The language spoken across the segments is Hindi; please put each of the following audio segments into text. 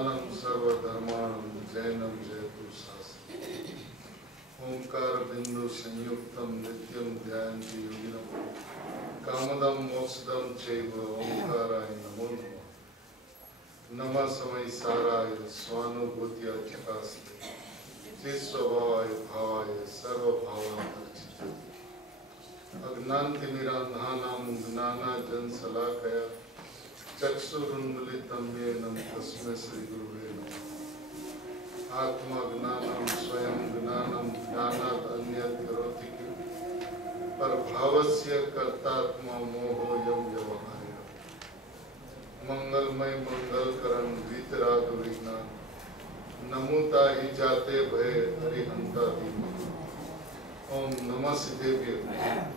प्रधानम सर्वधर्माणं जैनम जयतु शास्त्रम्। ओंकार बिंदु संयुक्तम नित्यम ध्यायन्ति योगिनः। कामदम मोक्षदम चैव ओंकाराय नमो नमः। नमः समयसाराय स्वानुभूत्या चकास्ते चित्स्वभावाय भावाय सर्वभावान्तर्चिते। अज्ञानतिमिरान्धानां ज्ञानाञ्जनशलाकया चक्षुरुन्मीलितं येन तस्मै श्रीगुरुवे नमः। आत्मा ज्ञानं स्वयं ज्ञानं ज्ञानात् अन्यत् करोति किं परभावस्य कर्तात्मा मोहोऽयं व्यवहारः। मंगलमय मंगलकरण वीतराग विज्ञान नमुता ही जाते भय हरिहंता दीन। ओम नमः सिद्धेभ्य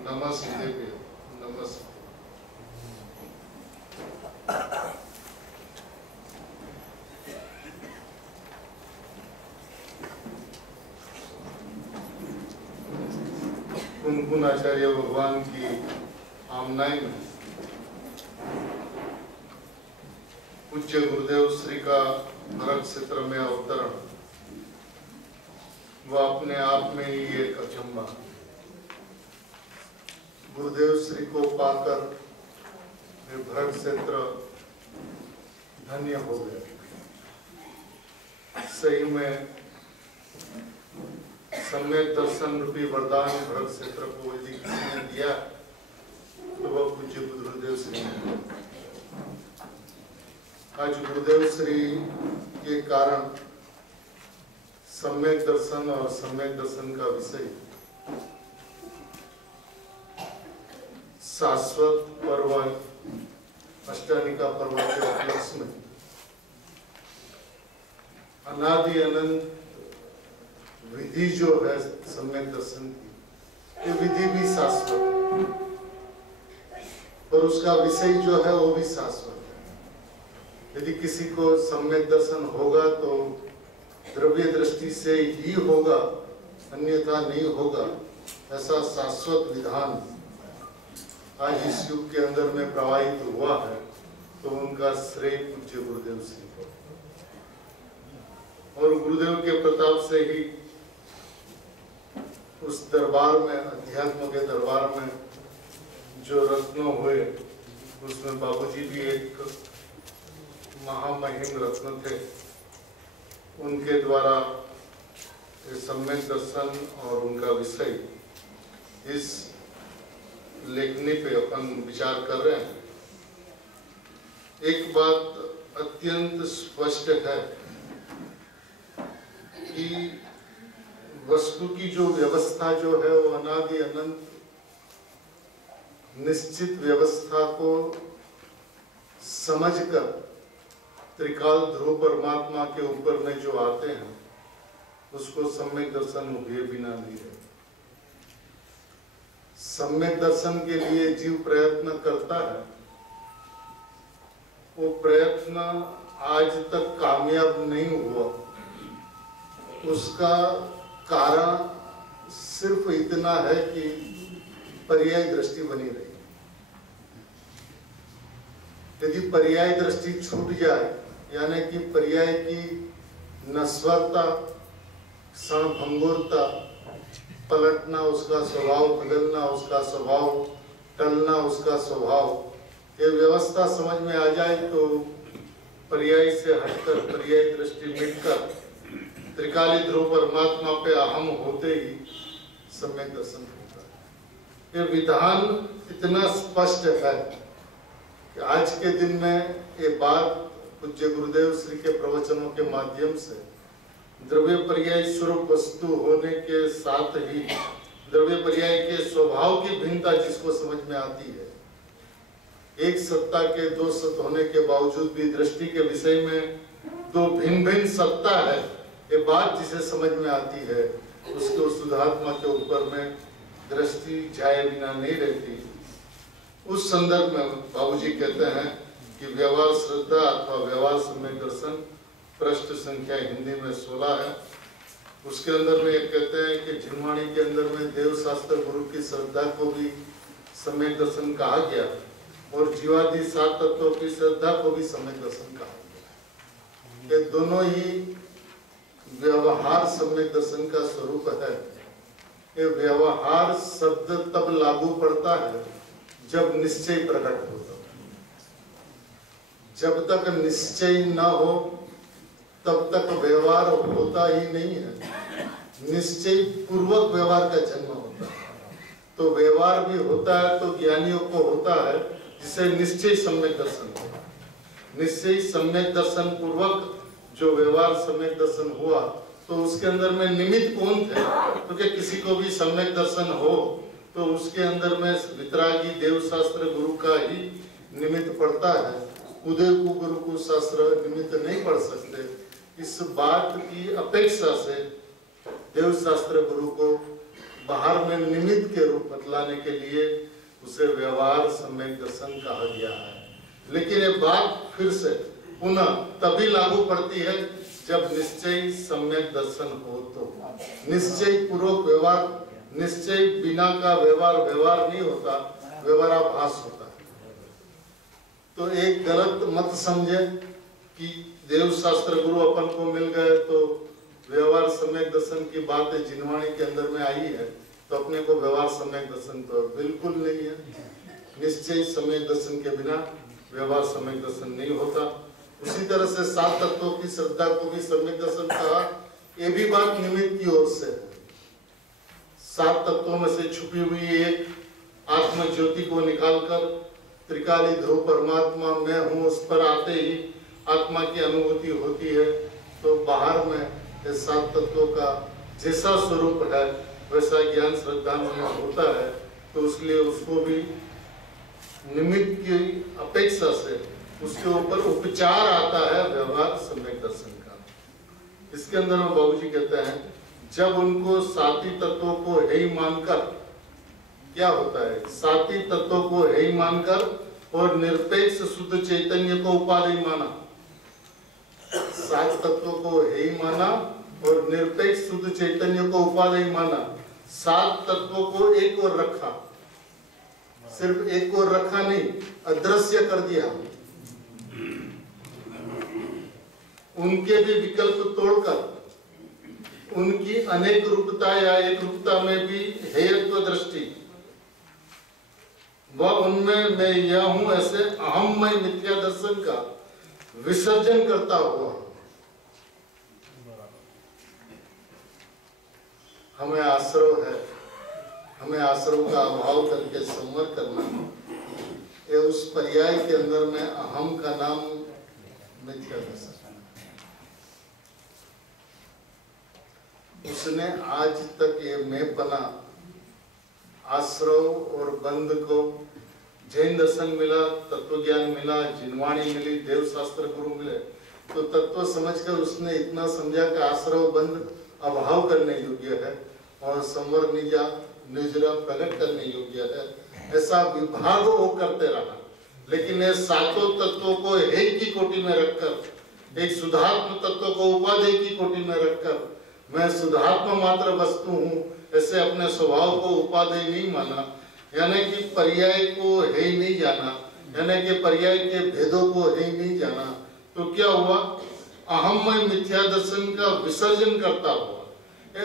नमः सिद्धेभ्य नमः। कुनकुन आचार्य भगवान की आमनाई में पूज्य गुरुदेव श्री का भरत क्षेत्र में अवतरण वह अपने आप में ही एक अचंबा। गुरुदेव श्री को पाकर भरत क्षेत्र धन्य हो गया। सही में सम्यक दर्शन रूपी वरदान भरत क्षेत्र को यदि किसी ने दिया तो वह पूज्य गुरुदेव श्री ने। आज गुरुदेव श्री के कारण सम्यक दर्शन और सम्यक दर्शन का विषय शाश्वत पर्व अष्टानिका पर्व के उपलक्ष्य में अनादि अनंत विधि जो है सम्यक दर्शन की, ये विधि भी शाश्वत और उसका विषय जो है वो भी शाश्वत है। यदि किसी को सम्यक दर्शन होगा तो द्रव्य दृष्टि से ही होगा, अन्यथा नहीं होगा। ऐसा शाश्वत विधान आज इस युग के अंदर में प्रवाहित हुआ है, तो उनका श्रेय पूज्य गुरुदेव श्री को। और गुरुदेव के प्रताप से ही उस दरबार में, अध्यात्म के दरबार में जो रत्न हुए उसमें बाबूजी भी एक महामहिम रत्न थे। उनके द्वारा सम्यक दर्शन और उनका विषय इस लेखनी पे अपन विचार कर रहे हैं। एक बात अत्यंत स्पष्ट है कि वस्तु की जो व्यवस्था जो है वो अनादि अनंत निश्चित व्यवस्था को समझकर त्रिकाल ध्रुव परमात्मा के ऊपर में जो आते हैं उसको सम्यक दर्शन हुए बिना नहीं रहे। सम्यक दर्शन के लिए जीव प्रयत्न करता है, वो प्रयत्न आज तक कामयाब नहीं हुआ। उसका कारण सिर्फ इतना है कि पर्याय दृष्टि बनी रही। यदि पर्याय दृष्टि छूट जाए, यानी कि पर्याय की नश्वरता, क्षणभंगुरता, पलटना उसका स्वभाव, बदलना उसका स्वभाव, टलना उसका स्वभाव, ये व्यवस्था समझ में आ जाए तो पर्याय से हटकर, पर्याय दृष्टि मिटकर त्रिकाली ध्रुव परमात्मा पे अहम होते ही सम्यक दर्शन होता है। ये विधान इतना स्पष्ट है कि आज के दिन में ये बात पूज्य गुरुदेव श्री के प्रवचनों के माध्यम से द्रव्य पर्याय स्वरूप वस्तु होने के साथ ही द्रव्य पर्याय के स्वभाव की भिन्नता जिसको समझ में आती है, एक सत्ता के दो सत्य होने के बावजूद भी दृष्टि के विषय में दो भिन्न भिन्न सत्ता है, ये बात जिसे समझ में आती है उसको शुद्धात्मा के ऊपर में दृष्टि जाए बिना नहीं रहती। उस संदर्भ में बाबूजी कहते हैं कि व्यवहार श्रद्धा अथवा व्यवहार सम्यक दर्शन पृष्ठ संख्या हिंदी में 16 है। उसके अंदर में एक कहते हैं कि झिनवाणी के अंदर में देव शास्त्र गुरु की श्रद्धा को भी सम्यक दर्शन कहा गया और जीवादि 7 तत्वों की श्रद्धा को भी सम्यक दर्शन कहा गया। ये दोनों ही व्यवहार सम्यक दर्शन का स्वरूप है। ये व्यवहार शब्द तब लागू पड़ता है जब निश्चय प्रकट होता है। जब तक निश्चय न हो तब तक व्यवहार होता ही नहीं है। निश्चय पूर्वक व्यवहार का जन्म होता है। तो व्यवहार भी होता है तो ज्ञानियों को होता है जिसे निश्चय सम्यक दर्शन होता है। निश्चय सम्यक दर्शन पूर्वक जो व्यवहार सम्यक दर्शन हुआ तो उसके अंदर में निमित्त कौन थे? क्योंकि किसी को भी सम्यक दर्शन हो तो उसके अंदर में वितरागी देव शास्त्र गुरु का ही निमित्त पड़ता है। उदय को गुरु को शास्त्र निमित्त नहीं पढ़ सकते। इस बात की अपेक्षा से देव शास्त्र गुरु को बाहर में निमित्त के रूप बतलाने के लिए उसे व्यवहार सम्यक दर्शन कहा गया है। लेकिन ये बात फिर से पुनः तभी लागू पड़ती है जब निश्चय सम्यक दर्शन हो। तो निश्चय पूर्वक व्यवहार, निश्चय बिना का व्यवहार व्यवहार नहीं होता, व्यवहाराभास होता है। तो एक गलत मत समझे कि देव शास्त्र गुरु अपन को मिल गए तो व्यवहार सम्यक दर्शन की बात जिनवाणी के अंदर में आई है तो अपने को व्यवहार सम्यक दर्शन तो बिल्कुल नहीं है। निश्चय सम्यक दर्शन के बिना व्यवहार सम्यक दर्शन नहीं होता। उसी तरह से 7 तत्वों की श्रद्धा को भी सम्यक दर्शन कहा। ये भी बात निमित्त की ओर से है। 7 तत्वों में से छुपी हुई एक आत्म ज्योति को निकालकर त्रिकाली ध्रुव परमात्मा मैं हूँ उस पर आते ही आत्मा की अनुभूति होती है। तो बाहर में ये 7 तत्वों का जैसा स्वरूप है वैसा ज्ञान श्रद्धा में होता है। तो इसलिए उसको भी निमित्त की अपेक्षा से उसके ऊपर उपचार आता है व्यवहार सम्यक दर्शन का। इसके अंदर में बाबूजी कहते हैं जब उनको साती तत्वों को है ही मानकर, क्या होता है, साती तत्वों को है ही मानकर और निरपेक्ष शुद्ध चैतन्य को उपाधि माना। 7 तत्वों को है ही माना और निरपेक्ष शुद्ध चैतन्य को उपाधि माना। 7 तत्वों को एक और रखा, सिर्फ एक और रखा नहीं, अदृश्य कर दिया। उनके भी विकल्प तोड़कर उनकी अनेक रूपता या एक रूपता में भी हेयत्व दृष्टि व उनमें मैं यह हूं ऐसे अहममय मिथ्या दर्शन का विसर्जन करता हुआ हमें आश्रव है, हमें आश्रव का अभाव करके संवर करना। ये उस पर्याय के अंदर में अहम का नाम मिथ्या दर्शन। उसने आज तक ये मैंपना आश्रव और बंध को जैन दर्शन मिला, तत्व ज्ञान मिला, जिनवाणी मिली, देव शास्त्र गुरु मिले तो तत्व समझकर उसने इतना समझा कि आश्रव बंध अभाव करने योग्य है और संवर निजरा प्रकट करने योग्य है। ऐसा विभाग वो करते रहा। लेकिन ये 7 तत्वों को एक की कोटि में रखकर, एक शुद्धात्म तत्व को उपाधि की कोटि में रखकर मैं शुद्धात्म मात्र वस्तु हूँ ऐसे अपने स्वभाव को उपाधि नहीं माना, यानी कि पर्याय को है ही नहीं जाना, यानी कि पर्याय के भेदों को है ही नहीं जाना। तो क्या हुआ, अहममय मिथ्या दर्शन का विसर्जन करता हुआ,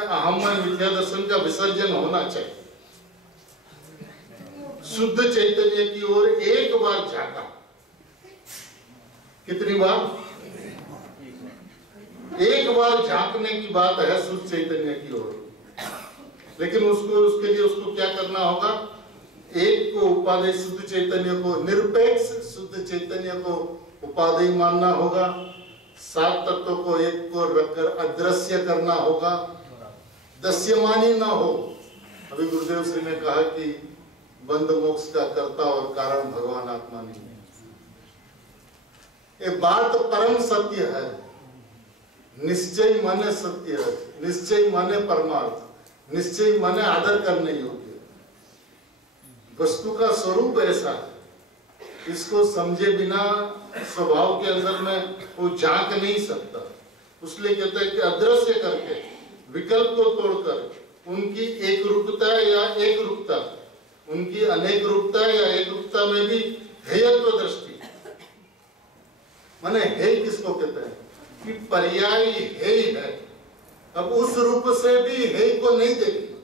अहममय मिथ्या दर्शन का विसर्जन होना चाहिए। शुद्ध चैतन्य की ओर एक बार झांका। कितनी बार? एक बार झांकने की बात है शुद्ध चैतन्य की ओर। लेकिन उसके लिए उसको क्या करना होगा, एक को उपाधि शुद्ध चैतन्य को, निरपेक्ष शुद्ध चैतन्य को उपाधि मानना होगा। 7 तत्वों को एक को रखकर अदृश्य करना होगा, दस्यमानी ना हो। अभी गुरुदेव श्री ने कहा कि बंध मोक्ष का कर्ता और कारण भगवान आत्मा नहीं है। ये बात परम सत्य है। निश्चय माने सत्य है, निश्चय माने परमार्थ, निश्चय माने आदर करने योग्य। वस्तु का स्वरूप ऐसा है, इसको समझे बिना स्वभाव के अंदर में वो झांक नहीं सकता। उसलिए कहते हैं कि अदृश्य करके, विकल्प को तोड़कर उनकी एक रूपता या एक रूपता, उनकी अनेक रूपता या एक रूपता में भी हेयत्व दृष्टि। माने हे किसको कहते हैं कि पर्याय है ही है। अब उस रूप से भी है को नहीं देखना,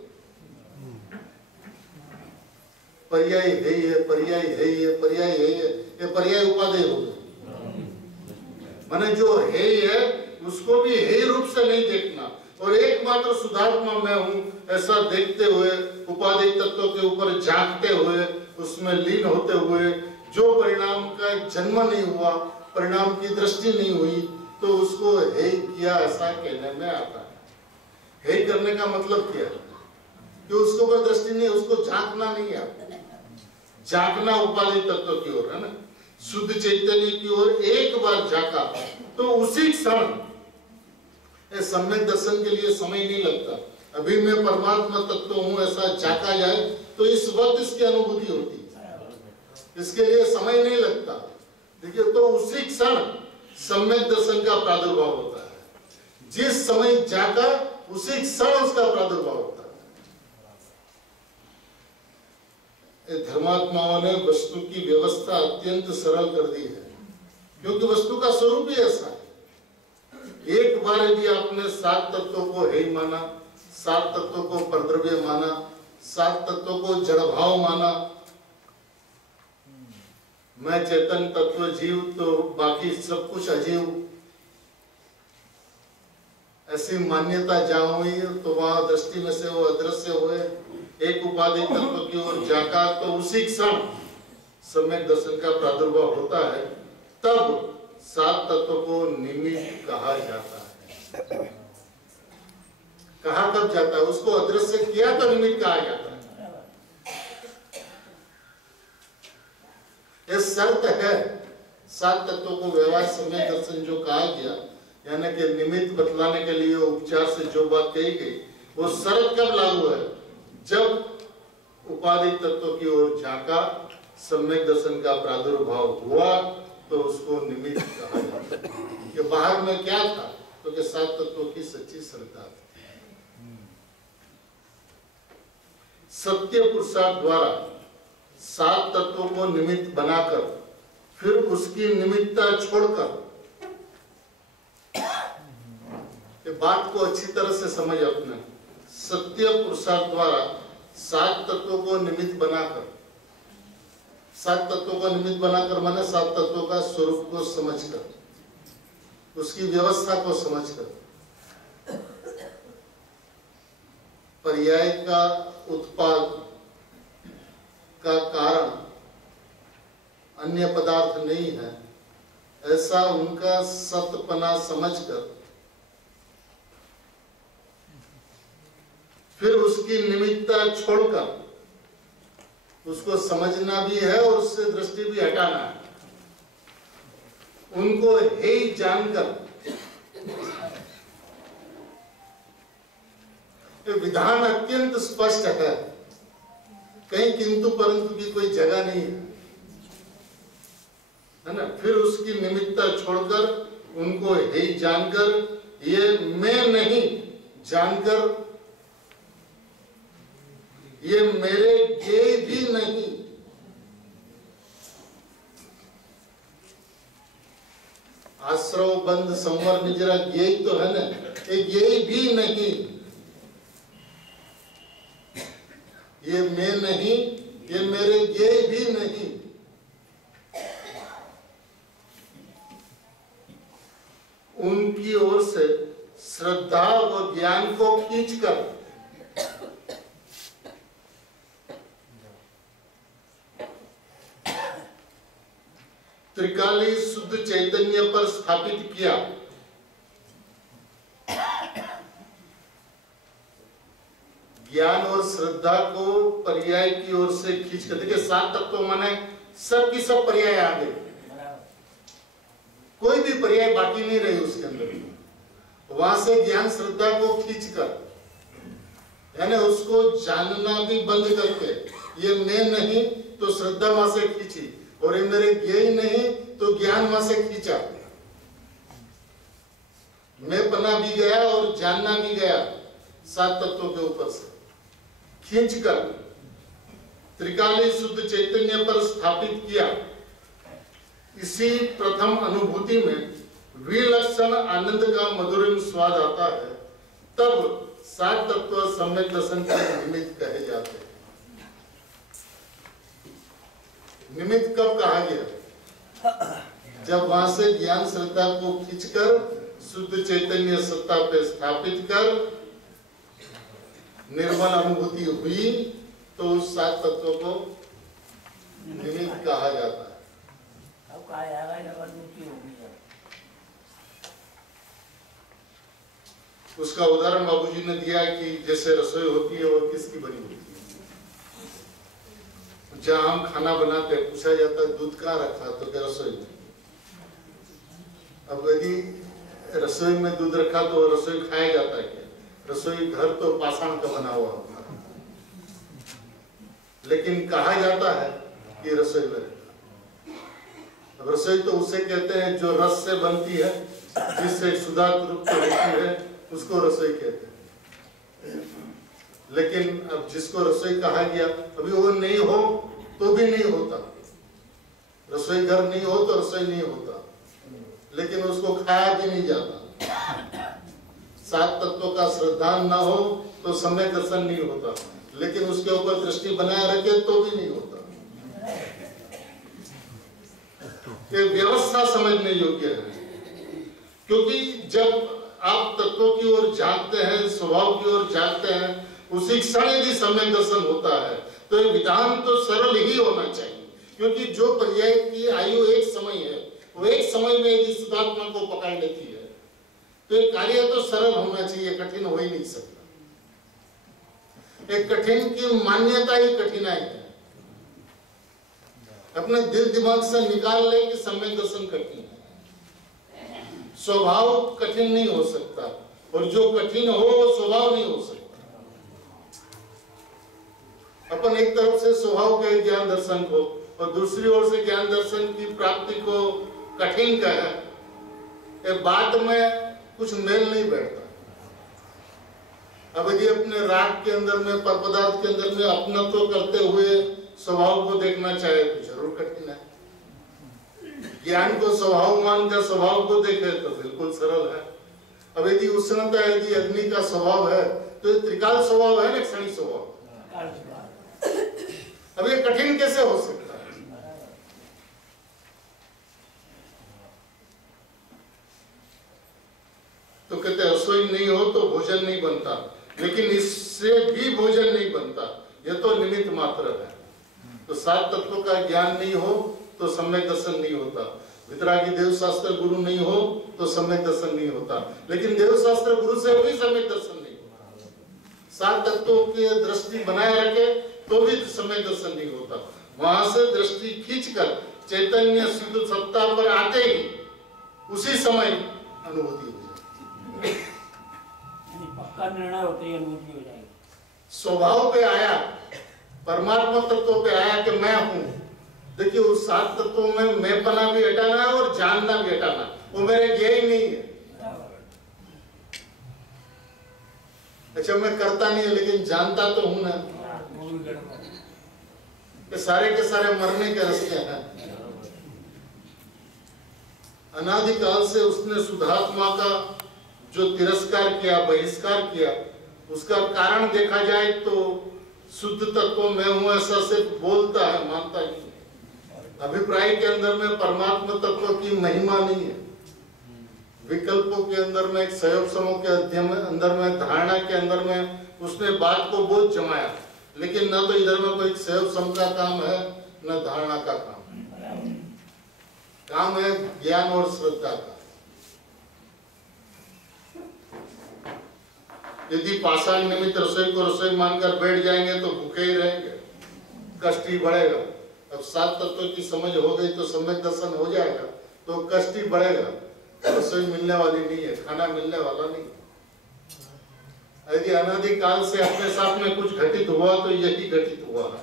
पर्याय है ही है, पर्याय है ही है, पर्याय है ही है, ये पर्याय उपादेय हो गए। माने जो है ही है उसको भी है रूप से नहीं देखना, और एकमात्र शुद्धात्मा मैं हूं ऐसा देखते हुए, उपादेय तत्वों के ऊपर झांकते हुए, उसमें लीन होते हुए, जो परिणाम का जन्म नहीं हुआ, परिणाम की दृष्टि नहीं हुई, तो उसको है किया ऐसा कहने में आता है। है करने का मतलब क्या है कि उसके ऊपर दृष्टि नहीं, उसको झांकना नहीं है। झांकना उपादेय तत्व की ओर है ना, शुद्ध चैतन्य की ओर एक बार झांका तो उसी क्षण, सम्यक दर्शन के लिए समय नहीं लगता। अभी मैं परमात्मा तत्व हूं ऐसा झांका जाए तो इस वक्त इसकी अनुभूति होती है, इसके लिए समय नहीं लगता। देखिए, तो उसी क्षण सम्यक दर्शन का प्रादुर्भाव होता है। जिस समय झांका उसी क्षण उसका प्रादुर्भाव होता है। धर्मात्माओं ने वस्तु की व्यवस्था अत्यंत सरल कर दी है, क्योंकि वस्तु का स्वरूप ही ऐसा है। एक बार यदि आपने 7 तत्वों को है माना, 7 तत्वों को परद्रव्य माना, 7 तत्वों को जड़ भाव माना, मैं चेतन तत्व जीव तो बाकी सब कुछ अजीव, ऐसी मान्यता जहां हुई तो वहां दृष्टि में से वो अदृश्य हुए, एक उपादेय तत्व की ओर झांका तो उसी क्षण सम्यक दर्शन का प्रादुर्भाव होता है। तब 7 तत्वों को निमित्त कहा जाता है। कहा कब जाता है? उसको अदृश्य किया तो निमित्त कहा जाता है। यह शर्त है 7 तत्वों को व्यवहार सम्यक दर्शन जो कहा गया, यानी कि निमित्त बतलाने के लिए उपचार से जो बात कही गई, वो शर्त कब लागू है? जब उपादेय तत्वों की ओर झांका, सम्यक दर्शन का प्रादुर्भाव हुआ तो उसको निमित्त कहा जाता है। कि बाहर में क्या था? तो कि 7 तत्वों की सच्ची श्रद्धा थी। सत्य पुरुषार्थ द्वारा 7 तत्वों को निमित्त बनाकर फिर उसकी निमित्तता छोड़कर, ये बात को अच्छी तरह से समझ अपने, सत्य पुरुषार्थ द्वारा 7 तत्वों को निमित्त बनाकर, 7 तत्वों को निमित्त बनाकर माने 7 तत्वों का स्वरूप को समझकर, उसकी व्यवस्था को समझकर, पर्याय का उत्पाद का कारण अन्य पदार्थ नहीं है, ऐसा उनका सतपना समझकर फिर उसकी निमित्तता छोड़कर, उसको समझना भी है और उससे दृष्टि भी हटाना है, उनको है ही जानकर, विधान अत्यंत स्पष्ट है, कहीं किंतु परंतु की कोई जगह नहीं है ना। फिर उसकी निमित्तता छोड़कर उनको है ही जानकर, ये मैं नहीं जानकर, ये मेरे ज्ञेय भी नहीं, आश्रव बंध संवर निजरा ज्ञेय तो है ना, ये ज्ञेय भी नहीं, ये मैं नहीं, ये मेरे ज्ञेय भी नहीं। उनकी ओर से श्रद्धा व ज्ञान को खींचकर त्रिकाली शुद्ध चैतन्य पर स्थापित किया। ज्ञान और श्रद्धा को पर्याय की ओर से खींच कर, देखिए 7 तत्व माने सब की सब पर्याय आ गए, कोई भी पर्याय बाकी नहीं रही उसके अंदर। वहां से ज्ञान श्रद्धा को खींचकर, यानी उसको जानना भी बंद करके, ये मैं नहीं तो श्रद्धा वहां से खींची, और ये मेरे ज्ञेय नहीं तो ज्ञान वहां से खींचा। मैं पना भी गया और जानना भी गया 7 तत्वों के ऊपर से खींचकर त्रिकाली शुद्ध चैतन्य पर स्थापित किया। इसी प्रथम अनुभूति में विलक्षण आनंद का मधुरम स्वाद आता है, तब सात तत्व सम्यक दर्शन के निमित्त कहे जाते हैं। निमित्त कब कहा गया? जब वहां से ज्ञान श्रद्धा को खींचकर शुद्ध चैतन्य सत्ता पे स्थापित कर निर्मल अनुभूति हुई, तो उस सात तत्व को निमित्त कहा जाता है। अब कहा जाएगा जब अनुभूति होगी। उसका उदाहरण बाबूजी ने दिया कि जैसे रसोई होती है वो किसकी बनी होती है। जहाँ हम खाना बनाते हैं पूछा जाता है दूध कहाँ रखा, तो क्या रसोई में। अब यदि रसोई में दूध रखा तो रसोई खाया जाता है क्या? रसोई घर तो पाषाण का बना हुआ होता है, लेकिन कहा जाता है कि रसोई में रखा। अब रसोई तो उसे कहते हैं जो रस से बनती है, जिससे सुधा तृप्त होती है, उसको रसोई कहते हैं। लेकिन अब जिसको रसोई कहा गया, अभी वो नहीं हो तो भी नहीं होता। रसोई घर नहीं हो तो रसोई नहीं होता, लेकिन उसको खाया भी नहीं जाता। सात तत्वों का श्रद्धान ना हो तो सम्यक दर्शन नहीं होता, लेकिन उसके ऊपर दृष्टि बनाए रखे तो भी नहीं होता। ये व्यवस्था समझने योग्य है, क्योंकि जब आप तत्वों की ओर झांकते हैं, स्वभाव की ओर झांकते हैं, उसी क्षण यदि सम्यक दर्शन होता है तो ये विधान तो सरल ही होना चाहिए। क्योंकि जो पर्याय की आयु एक समय है, वो एक समय में यदि शुद्धात्मा को पकड़ लेती है तो ये कार्य तो सरल होना चाहिए, कठिन हो ही नहीं सकता। एक कठिन की मान्यता ही कठिनाई है। अपने दिल दिमाग से निकाल ले कि सम्यक दर्शन कठिन है। स्वभाव कठिन नहीं हो सकता, और जो कठिन हो वो स्वभाव नहीं हो सकता। अपन एक तरफ से स्वभाव के ज्ञान दर्शन को और दूसरी ओर से ज्ञान दर्शन की प्राप्ति को कठिन कहे, ये बात में कुछ मेल नहीं बैठता। अब यदि अपने राग के अंदर में, पर पदार्थ के अंदर में अपनत्व करते हुए स्वभाव को देखना चाहे तो जरूर कठिन है। ज्ञान को स्वभाव मानकर स्वभाव को देखे तो बिल्कुल सरल है। अब यदि उष्णता, यदि अग्नि का स्वभाव है तो ये त्रिकाल स्वभाव है ना, क्षणिक स्वभाव। अब ये कठिन कैसे हो सकता है? तो कहते रसोई नहीं हो तो भोजन नहीं बनता, लेकिन इससे भी भोजन नहीं बनता, यह तो निमित्त मात्र है। तो सात तत्वों का ज्ञान नहीं हो तो सम्यक दर्शन नहीं होता। वितरागी देव शास्त्र गुरु नहीं हो तो सम्यक दर्शन नहीं होता, लेकिन देव शास्त्र गुरु से भी सम्यक दर्शन नहीं होता। सात तत्वों की दृष्टि बनाए रखे तो भी सम्यक दर्शन नहीं होता। वहां से दृष्टि खींचकर चैतन्य शुद्ध सत्ता पर आते ही उसी समय अनुभूति हो जाती है। पक्का निर्णय होते ही अनुभूति हो जाएगी। स्वभाव पे आया, परमात्मा तत्व पे आया कि मैं हूं। देखिए उस सात तत्वों में मैंपना भी हटाना है और जानना भी हटाना, वो मेरे ये ही नहीं है। अच्छा मैं करता नहीं है लेकिन जानता तो हूं ना। ये सारे के सारे मरने के रास्ते हैं। अनादिकाल से उसने शुद्धात्मा का जो तिरस्कार किया, बहिष्कार किया, उसका कारण देखा जाए तो शुद्ध तत्व मैं हूं ऐसा सिर्फ बोलता है, मानता नहीं। अभिप्राय के अंदर में परमात्मा तत्व की महिमा नहीं है। विकल्पों के अंदर में, एक सहयोग समूह के अध्ययन अंदर में, धारणा के अंदर में उसने बात को बहुत जमाया, लेकिन न तो इधर में कोई सहयोग समूह का काम है, न धारणा का काम है ज्ञान और श्रद्धा का। यदि पाषाण निमित्त रसोई को रसोई मानकर बैठ जाएंगे तो भूखे ही रहेंगे, कष्ट ही बढ़ेगा। अब सात तत्वों की समझ हो गई तो सम्यक दर्शन हो जाएगा, तो कष्ट ही बढ़ेगा। रसोई मिलने वाली नहीं है, खाना मिलने वाला नहीं। यदि अनादिकाल से अपने साथ में कुछ घटित हुआ तो यही घटित हुआ है।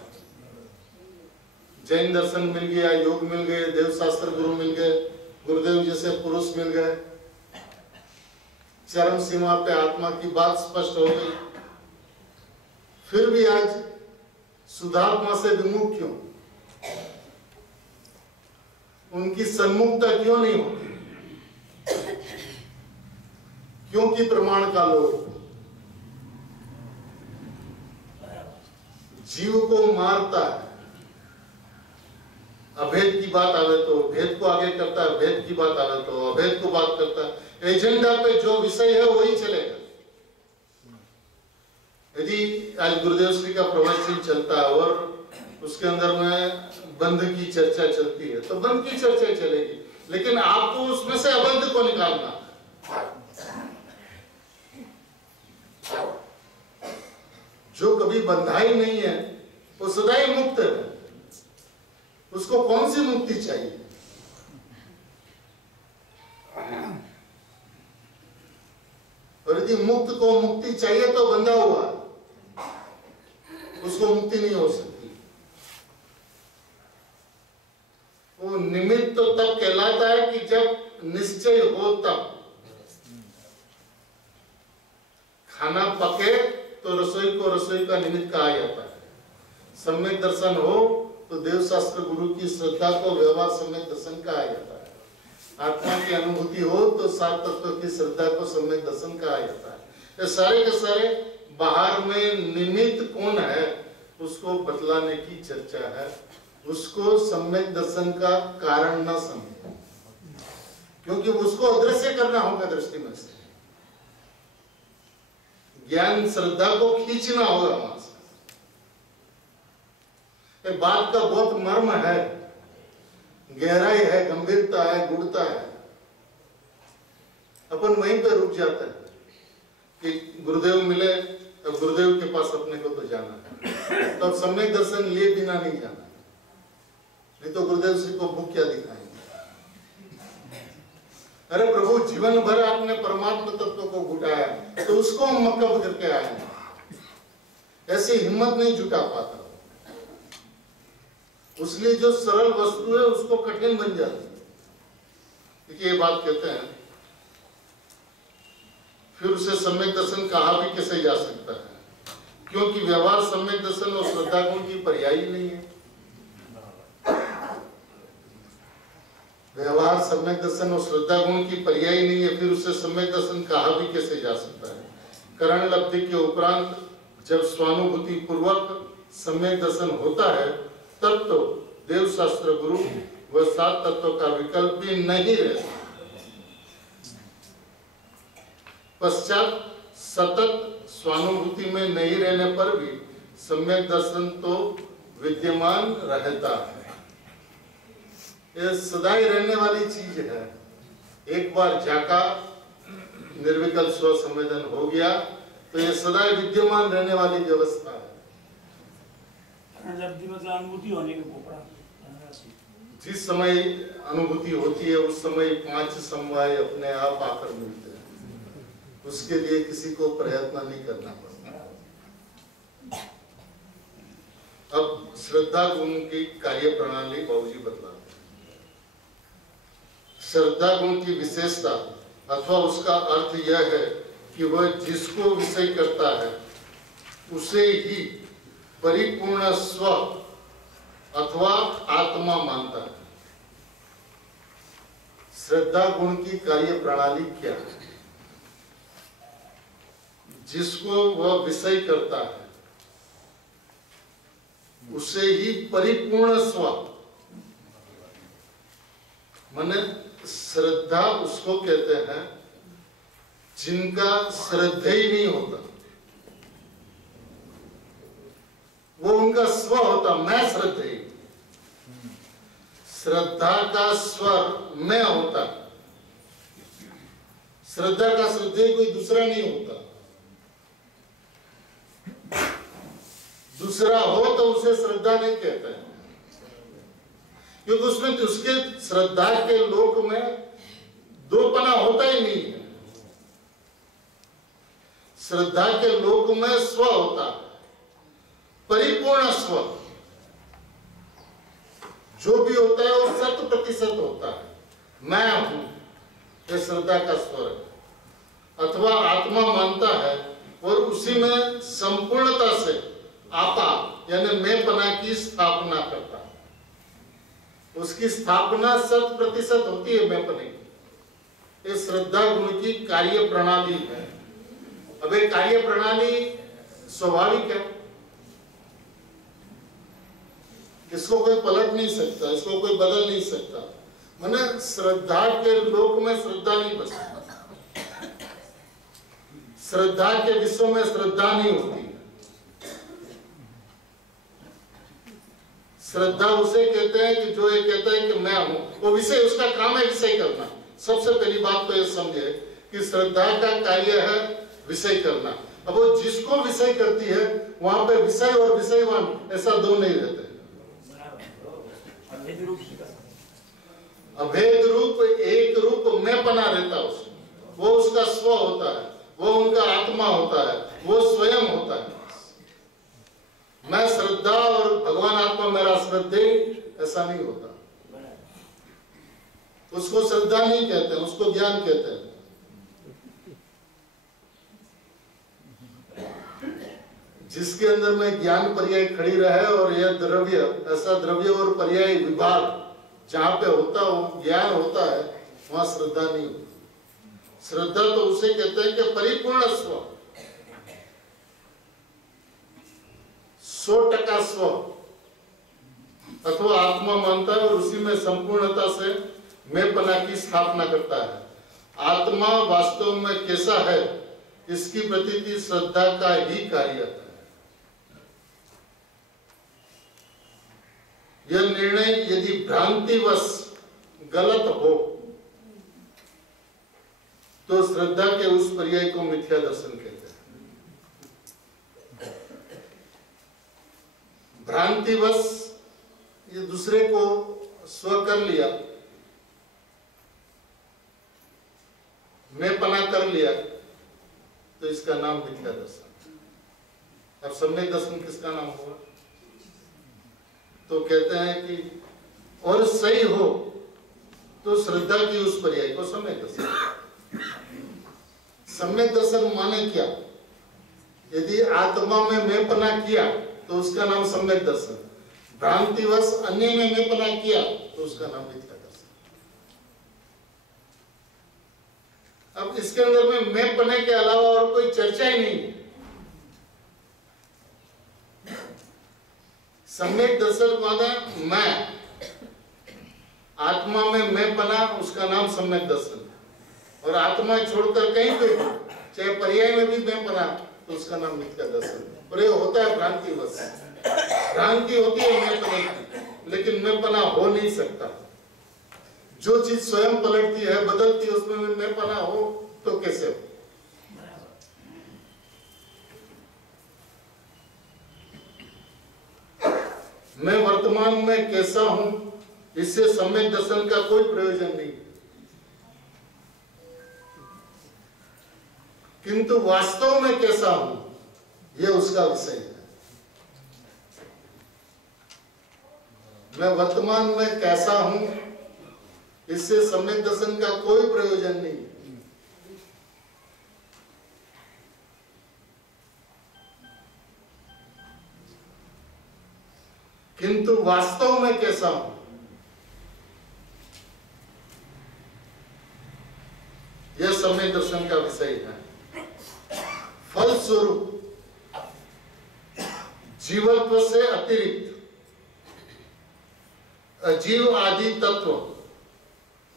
जैन दर्शन मिल गया, योग मिल गए, देव शास्त्र गुरु मिल गए, गुरुदेव जैसे पुरुष मिल गए, चरम सीमा पे आत्मा की बात स्पष्ट हो गई। फिर भी आज शुद्धात्मा से विमुख क्यों? उनकी सन्मुखता क्यों नहीं होती? क्योंकि प्रमाण का लोभ जीव को मारता है। अभेद की बात आवे तो भेद को आगे करता है, भेद की बात आवे तो अभेद को बात करता है। एजेंडा पे जो विषय है वही चलेगा। यदि आज गुरुदेव श्री का प्रवचन चलता है और उसके अंदर में बंध की चर्चा चलती है तो बंध की चर्चा चलेगी, लेकिन आपको उसमें से अबंध को निकालना। जो कभी बंधाई नहीं है वो सदा ही मुक्त है। उसको कौन सी मुक्ति चाहिए? और यदि मुक्त को मुक्ति चाहिए तो बंधा हुआ उसको मुक्ति नहीं हो सकती। वो निमित्त तो तब कहलाता है कि जब निश्चय हो तब। खाना पके तो रसोई को रसोई का निमित्त कहा जाता है। सम्यक दर्शन हो तो देव शास्त्र गुरु की श्रद्धा को व्यवहार सम्यक दर्शन कहा जाता है। आत्मा की अनुभूति हो तो सात तत्व की श्रद्धा को सम्यक दर्शन कहा जाता है। ये सारे के सारे बाहर में निमित्त कौन है उसको बतलाने की चर्चा है। उसको सम्यक दर्शन का कारण न समझे, क्योंकि उसको अदृश्य करना होगा दृष्टि में से। ज्ञान श्रद्धा को खींचना होगा वहां से। ये बात का बहुत मर्म है, गहराई है, गंभीरता है, गुणता है। अपन वहीं पे रुक जाता है कि गुरुदेव मिले, अब गुरुदेव के पास अपने को तो जाना है, तो अब सम्यक दर्शन लिए बिना नहीं जाना, नहीं तो गुरुदेव श्री को भूख क्या दिखाएंगे। अरे प्रभु जीवन भर आपने परमात्मा तत्व को घुटाया तो उसको हम मक्कब करके आए हैं। ऐसी हिम्मत नहीं जुटा पाता, उसलिए जो सरल वस्तु है उसको कठिन बन जाती है। देखिए ये बात कहते हैं, फिर उसे सम्यक दर्शन कहा भी कैसे जा सकता है, क्योंकि व्यवहार सम्यक दर्शन और श्रद्धा गुण की पर्यायी नहीं है। व्यवहार सम्यक दर्शन और श्रद्धा गुण की पर्यायी नहीं है, फिर उसे सम्यक दर्शन कहा भी कैसे जा सकता है। करण लब्धि के उपरांत जब स्वानुभूति पूर्वक सम्यक दर्शन होता है तब तो देव शास्त्र गुरु व सात तत्व का विकल्प भी नहीं रहता। पश्चात सतत स्वानुभूति में नहीं रहने पर भी सम्यक दर्शन तो विद्यमान रहता है। यह सदा ही रहने वाली चीज है। एक बार जाका निर्विकल्प स्व संवेदन हो गया तो यह सदा ही विद्यमान रहने वाली व्यवस्था है। मतलब अनुभूति होने के ऊपर जिस समय अनुभूति होती है उस समय पांच समवाय अपने आप आकर मिलते हैं। उसके लिए किसी को प्रयत्न नहीं करना पड़ता। अब श्रद्धा गुण की कार्य प्रणाली बाबूजी बतलाते हैं। श्रद्धा गुण की विशेषता अथवा उसका अर्थ यह है कि वह जिसको विषय करता है उसे ही परिपूर्ण स्व अथवा आत्मा मानता है। श्रद्धा गुण की कार्य प्रणाली क्या है? जिसको वह विषय करता है उसे ही परिपूर्ण स्व, माने श्रद्धा उसको कहते हैं जिनका श्रद्धा ही नहीं होता। वो उनका स्व होता, मैं श्रद्धा ही। श्रद्धा का स्वर मैं होता। श्रद्धा का श्रद्धेय कोई दूसरा नहीं होता। दूसरा हो तो उसे श्रद्धा नहीं कहते हैं, क्योंकि उसमें उसके श्रद्धा के लोक में दोपना होता ही नहीं है। श्रद्धा के लोक में स्व होता है, परिपूर्ण स्व। जो भी होता है वो 100% होता है। मैं हूं, ये श्रद्धा का स्वर है। अथवा आत्मा मानता है और उसी में संपूर्णता से आपा यानी मैंपना की स्थापना करता है। उसकी स्थापना 100% होती है मैंपने की। ये श्रद्धा गुण की कार्य प्रणाली है। अब ये कार्य प्रणाली स्वाभाविक है, इसको कोई पलट नहीं सकता, इसको कोई बदल नहीं सकता। माने श्रद्धा के लोक में श्रद्धा नहीं बसती, श्रद्धा के विश्व में श्रद्धा नहीं होती। श्रद्धा उसे कहते हैं कि जो ये कहता है कि मैं हूं, वो विषय, उसका काम है विषय करना। सबसे पहली बात तो ये समझे कि श्रद्धा का कार्य है विषय करना। अब वो जिसको विषय करती है वहां पे विषय और विषयवान ऐसा दो नहीं रहते। अभेद रूप एक रूप में बना रहता है उसमें, वो उसका स्व होता है, वो उनका आत्मा होता है, वो स्वयं होता है। मैं श्रद्धा और भगवान आत्मा मेरा श्रद्धे, ऐसा नहीं होता। उसको श्रद्धा नहीं कहते, उसको ज्ञान कहते हैं। जिसके अंदर में ज्ञान पर्याय खड़ी रहे और यह द्रव्य, ऐसा द्रव्य और पर्याय विभाग जहां पे होता हो, ज्ञान होता है, वहां श्रद्धा नहीं होती। श्रद्धा तो उसे कहते हैं कि परिपूर्ण स्व, 100% स्व अथवा आत्मा मानता है और उसी में संपूर्णता से मैंपना की स्थापना करता है। आत्मा वास्तव में कैसा है इसकी प्रतीति श्रद्धा का ही कार्य है। यह निर्णय यदि भ्रांतिवश गलत हो तो श्रद्धा के उस पर्याय को मिथ्या दर्शन कहते हैं। भ्रांतिवश ये दूसरे को स्व कर लिया, मैं पना कर लिया, तो इसका नाम मिथ्या दर्शन। अब सम्यक दर्शन किसका नाम हुआ? तो कहते हैं कि और सही हो तो श्रद्धा की उस पर्याय को सम्यक दर्शन। सम्यक दर्शन माने क्या? यदि आत्मा में मैं पना किया तो उसका नाम सम्यक दर्शन, भ्रांतिवश अन्य में मैं पना किया तो उसका नाम मिथ्या दर्शन। अब इसके अंदर में मैं पने के अलावा और कोई चर्चा ही नहीं। सम्यक दर्शन माना मैं, आत्मा में मैं पना, उसका नाम सम्यक दर्शन। और आत्मा छोड़कर कहीं पे चाहे पर्याय में भी मैं पना तो उसका नाम मिथ्या दर्शन। और ये होता है भ्रांतिवश। भ्रांति होती है मैं पने की, लेकिन मैं पना हो नहीं सकता। जो चीज स्वयं पलटती है, बदलती है, उसमें मैं पना हो तो कैसे हो? मैं वर्तमान में कैसा हूं, इससे सम्यक दर्शन का कोई प्रयोजन नहीं, किंतु वास्तव में कैसा हूं यह उसका विषय है। मैं वर्तमान में कैसा हूं, इससे सम्यक दर्शन का कोई प्रयोजन नहीं। किंतु वास्तव में कैसा हूं, यह सम्यक दर्शन का विषय है। फलस्वरूप जीवत्व से अतिरिक्त अजीव आदि तत्व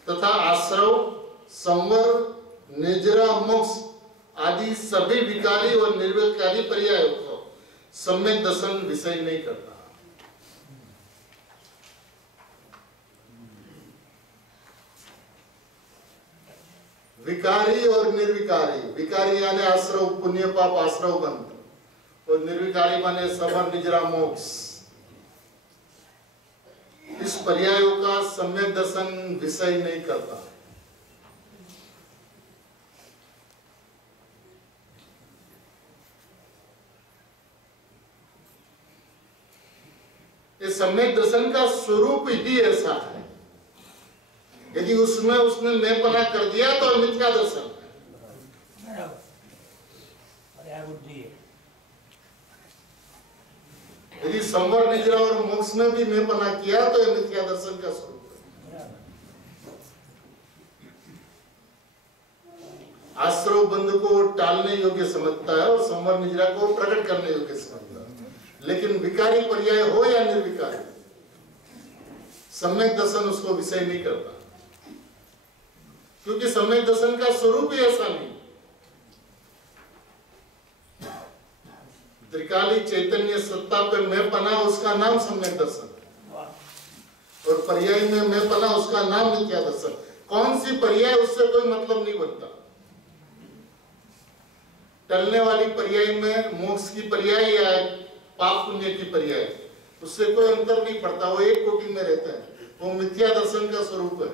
तथा आश्रव, संवर, निजरा, मोक्ष आदि सभी विकारी और निर्विकारी पर्यायों को सम्यक दर्शन विषय नहीं करता। विकारी और निर्विकारी, विकारी यानी आश्रव, पुण्य पाप आश्रव बंध, और निर्विकारी माने संवर, निजरा, मोक्ष, इस पर्यायों का सम्यक दर्शन विषय नहीं करता। इस सम्यक दर्शन का स्वरूप ही ऐसा है। यदि उसमें उसने मैं पना कर दिया तो मिथ्या दर्शन है। यदि संवर, निजरा और मोक्ष में भी मैं पना किया तो यह मिथ्या दर्शन का स्वरूप है। आश्रव बंध को टालने योग्य समझता है और संवर निजरा को प्रकट करने योग्य समझता है। लेकिन विकारी पर्याय हो या निर्विकारी, सम्यक दर्शन उसको विषय नहीं करता, क्योंकि सम्यक दर्शन का स्वरूप ही ऐसा नहीं। त्रिकाली चैतन्य सत्ता पे मैं पना, उसका नाम सम्यक दर्शन है, और पर्याय में मैं पना, उसका नाम मिथ्या दर्शन। कौन सी पर्याय, उससे कोई मतलब नहीं बनता। टलने वाली पर्याय में मोक्ष की पर्याय या पाप पुण्य की पर्याय, उससे कोई अंतर नहीं पड़ता, वो एक कोटि में रहता है, वो मिथ्या दर्शन का स्वरूप है।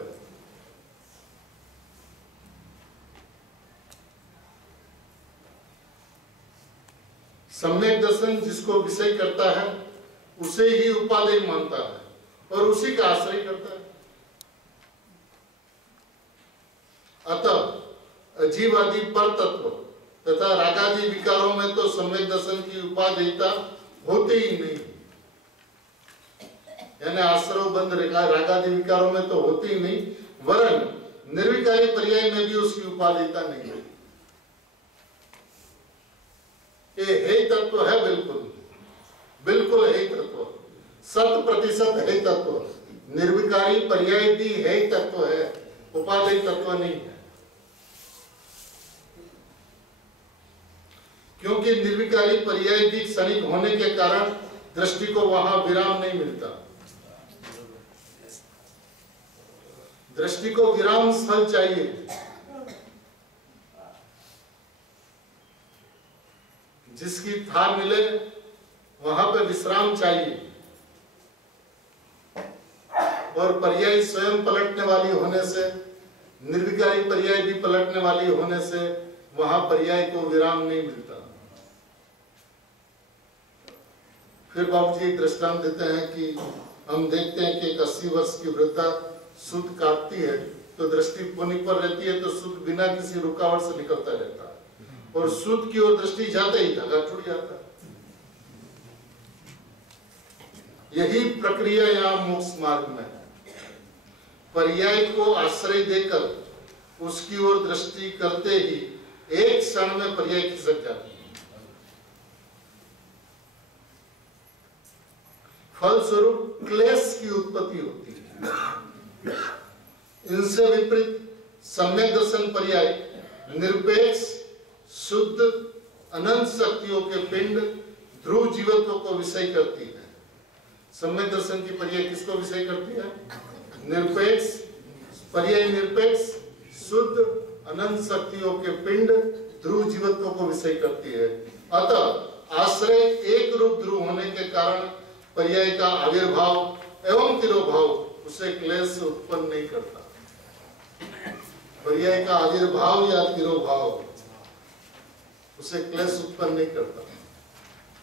सम्यक दर्शन जिसको विषय करता है उसे ही उपादेय मानता है और उसी का आश्रय करता है। अतः अजीवादि पर तत्व तथा रागादि विकारों में तो सम्यक दर्शन की उपादेयता होती ही नहीं, यानी आश्रव बंध रागादि विकारों में तो होती ही नहीं, वरन निर्विकारी पर्याय में भी उसकी उपादेयता नहीं है। ये है तत्व है, बिल्कुल है तत्व, 100% है तत्व। निर्विकारी पर्याय भी है तत्व है, उपादेय तत्व नहीं है। क्योंकि निर्विकारी पर्याय भी क्षणिक होने के कारण दृष्टि को वहां विराम नहीं मिलता। दृष्टि को विराम स्थल चाहिए, जिसकी था मिले वहां पे विश्राम चाहिए, और पर्याय स्वयं पलटने वाली होने से, निर्विकारी पर्याय भी पलटने वाली होने से वहां पर्याय को विराम नहीं मिलता। फिर बाबूजी एक दृष्टांत देते हैं कि हम देखते हैं कि एक 80 वर्ष की वृद्धा सूत काटती है तो दृष्टि पुनि पर रहती है, तो सूत बिना किसी रुकावट से निकलता रहता है, और सूत की ओर दृष्टि जाते ही धागा टूट जाता है। यही प्रक्रिया यहाँ मोक्ष मार्ग में है। पर्याय को आश्रय देकर उसकी ओर दृष्टि करते ही एक क्षण में पर्याय खिसक जाती है। फलस्वरूप क्लेश की उत्पत्ति होती है। इनसे विपरीत सम्यक दर्शन पर्याय निरपेक्ष शुद्ध अनंत शक्तियों के पिंड ध्रुव जीवत्व को विषय करती है। सम्यक दर्शन की पर्याय किसको विषय करती है? निरपेक्ष पर्याय, निरपेक्ष शुद्ध अनंत शक्तियों के पिंड ध्रुव जीवत्व को विषय करती है। अतः आश्रय एक रूप ध्रुव होने के कारण पर्याय का आविर्भाव एवं तिरोभाव उसे क्लेश उत्पन्न नहीं करता। पर्याय का आविर्भाव या तिरोभाव उसे क्लेश उत्पन्न नहीं करता,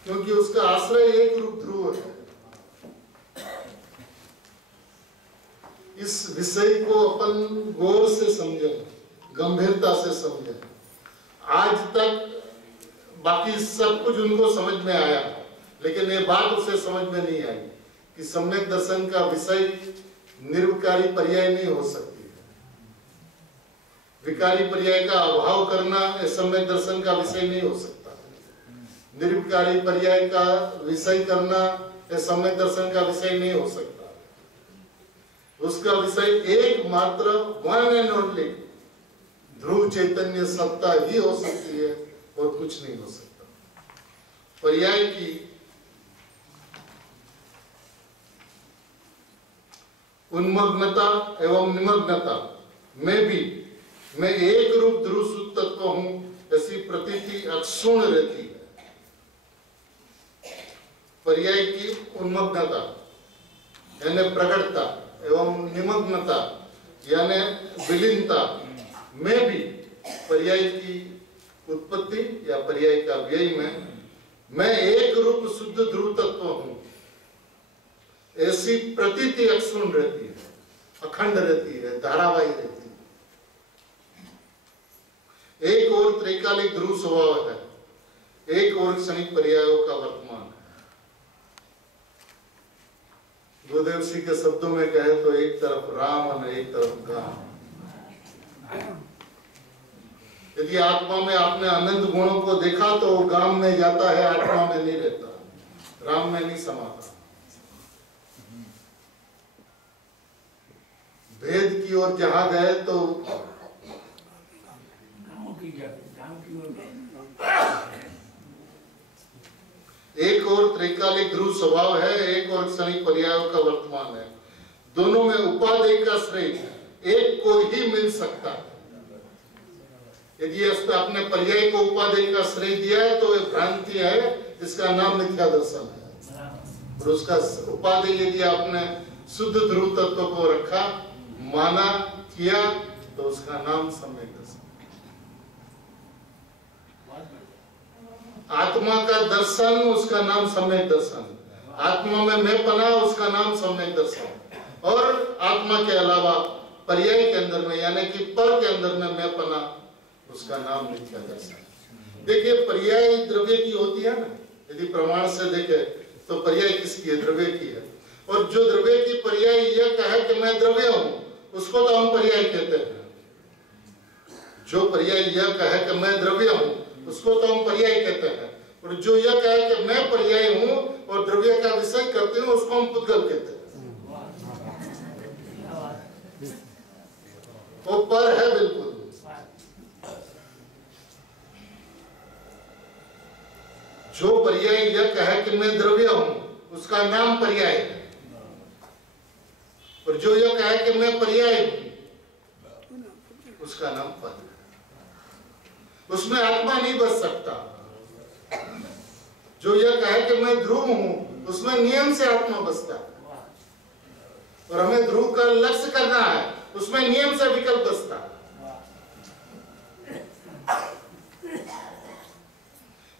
क्योंकि उसका आश्रय एक रूप ध्रुव है। इस विषय को अपन गौर से समझें, गंभीरता से समझें। आज तक बाकी सब कुछ उनको समझ में आया, लेकिन ये बात उसे समझ में नहीं आई कि सम्यक दर्शन का विषय निर्विकारी पर्याय नहीं हो सकती है। विकारी पर्याय का अभाव करना सम्यक दर्शन का विषय नहीं हो सकता। निर्विकारी पर्याय का विषय करना सम्यक दर्शन का विषय नहीं हो सकता। उसका विषय एकमात्र वन एंड ओनली ध्रुव चैतन्य सत्ता ही हो सकती है और कुछ नहीं हो सकता। पर्याय की उन्मग्नता एवं निमग्नता में भी मैं एक रूप ध्रुव शुद्ध तत्व हूं ऐसी प्रतीति अक्षुण रहती है। पर्याय की उन्मग्नता यानी प्रकटता एवं निमग्नता यानी विलीनता में भी पर्याय की उत्पत्ति या पर्याय का व्यय में मैं एक रूप शुद्ध ध्रुव तत्व हूं ऐसी प्रतीति अक्षुण रहती है, अखंड रहती है, धारावाही रहती है। एक और त्रैकालिक ध्रुव स्वभाव है, एक और क्षणिक पर्यायों का वर्तमान है। गुरुदेव श्री के शब्दों में कहे तो एक तरफ राम और एक तरफ गाम। यदि आत्मा में आपने अनंत गुणों को देखा तो वो गांव में जाता है, आत्मा में नहीं रहता, राम में नहीं समाता। भेद की ओर जहां गए तो एक और त्रैकालिक ध्रुव स्वभाव है, एक और क्षणिक पर्यायों का वर्तमान है। दोनों में उपादेय का श्रेय एक को ही मिल सकता है। यदि आपने पर्याय को उपादेय का श्रेय दिया है तो ये भ्रांति है, जिसका नाम मिथ्या दर्शन है। और उसका उपादेय यदि आपने शुद्ध ध्रुव तत्व को रखा, माना, किया, तो उसका नाम सम्यक दर्शन। आत्मा का दर्शन, उसका नाम सम्यक दर्शन। आत्मा में मैं पना, उसका नाम सम्यक दर्शन। और आत्मा के अलावा पर्याय के अंदर में, यानी कि पर के अंदर में मैं पना, उसका नाम मिथ्या दर्शन। देखिए, पर्याय द्रव्य की होती है ना, यदि प्रमाण से देखे तो पर्याय किसकी है? द्रव्य की है। और जो द्रव्य की पर्याय यह कहे कि मैं द्रव्य हूं, उसको तो हम पर्याय कहते हैं। जो पर्याय यह कहे कि मैं द्रव्य हूं, उसको तो हम पर्याय कहते हैं। और जो यह कहे कि मैं पर्याय हूं और द्रव्य का विषय करते हैं, उसको हम पुद्गल कहते हैं। वो पर है बिल्कुल। जो पर्याय यह कहे कि मैं द्रव्य हूं, उसका नाम पर्याय है। और जो यह कहे कि मैं पर्याय हूं, उसका नाम पद है। उसमें आत्मा नहीं बच सकता। जो यह कहे कि मैं ध्रुव हूं, उसमें नियम से आत्मा बचता है। और हमें ध्रुव का लक्ष्य करना है, उसमें नियम से विकल्प बचता है।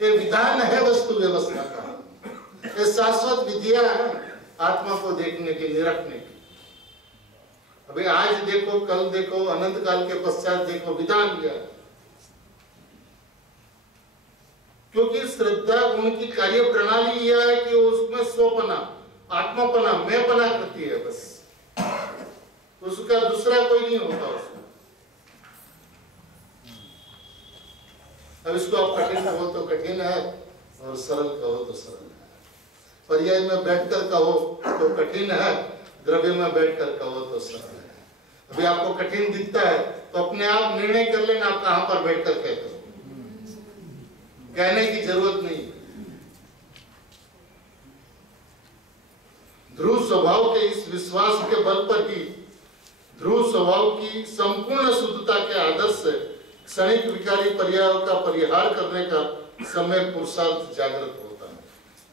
ये विधान है वस्तु व्यवस्था का, ये शाश्वत विधिया है आत्मा को देखने की, निरखने की। अभी आज देखो, कल देखो, अनंत काल के पश्चात देखो, विधान क्या है? क्योंकि श्रद्धा गुण की कार्य प्रणाली यह है कि उसमें स्वपना, आत्मापना, मैंपना करती है बस। उसका दूसरा कोई नहीं होता उसमें। अब इसको आप कठिन कहो तो कठिन है, और सरल कहो तो सरल है। पर्याय में बैठकर कहो तो कठिन है, द्रव्य में बैठकर कहो तो सरल है। अभी आपको कठिन दिखता है तो अपने आप निर्णय कर लेना, आप कहां पर बैठकर कहते हो। कहने की जरूरत नहीं। ध्रुव स्वभाव के इस विश्वास के बल पर ही ध्रुव स्वभाव की संपूर्ण शुद्धता के आदर्श से क्षणिक विकारी पर्यायों का परिहार करने का समय पुरुषार्थ जागृत होता है।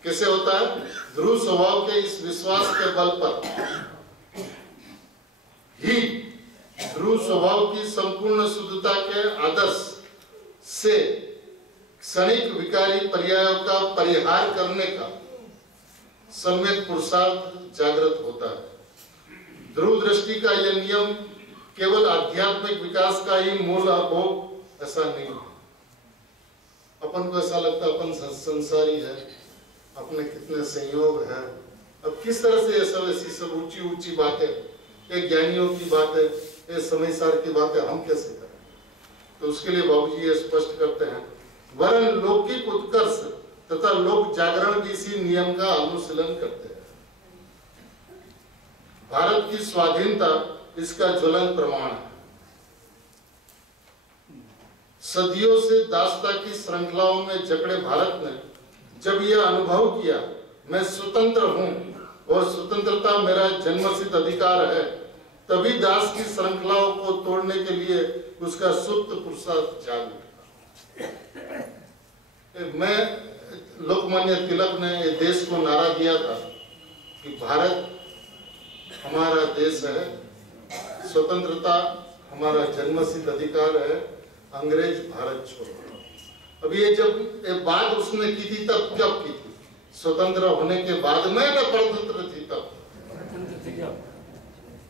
कैसे होता है? ध्रुव स्वभाव के इस विश्वास के बल पर ही ध्रुव स्वभाव की संपूर्ण शुद्धता के आदर्श से क्षणिक विकारी पर्यायों का परिहार करने का सम्यक पुरुषार्थ जागृत होता है। ध्रुव दृष्टि का यह नियम केवल आध्यात्मिक विकास का ही मूल अभोग ऐसा नहीं है। अपन को ऐसा लगता है अपन संसारी है, अपने कितने संयोग है। अब किस तरह से ये सब ऐसी सब ऊंची ऊंची बातें, ये ज्ञानियों की बातें, ये समय सार की बातें हम कैसे करें? तो उसके लिए बाबूजी ये स्पष्ट करते हैं, वरन लौकिक उत्कर्ष तथा लोक जागरण भी इसी नियम का अनुशीलन करते हैं। भारत की स्वाधीनता इसका ज्वलंत प्रमाण है। सदियों से दासता की श्रृंखलाओं में जकड़े भारत ने जब यह अनुभव किया, मैं स्वतंत्र हूं और स्वतंत्रता मेरा जन्मसिद्ध अधिकार है, तभी दास की श्रृंखलाओं को तोड़ने के लिए उसका सुप्त पुरुषार्थ जाग उठा। मैं लोकमान्य तिलक ने ये देश को नारा दिया था कि भारत हमारा देश है, स्वतंत्रता हमारा जन्मसिद्ध अधिकार है, अंग्रेज भारत छोड़ो। अब ये जब ये बात उसने की थी तब कब की थी? स्वतंत्र होने के बाद में न परतंत्र थी तब।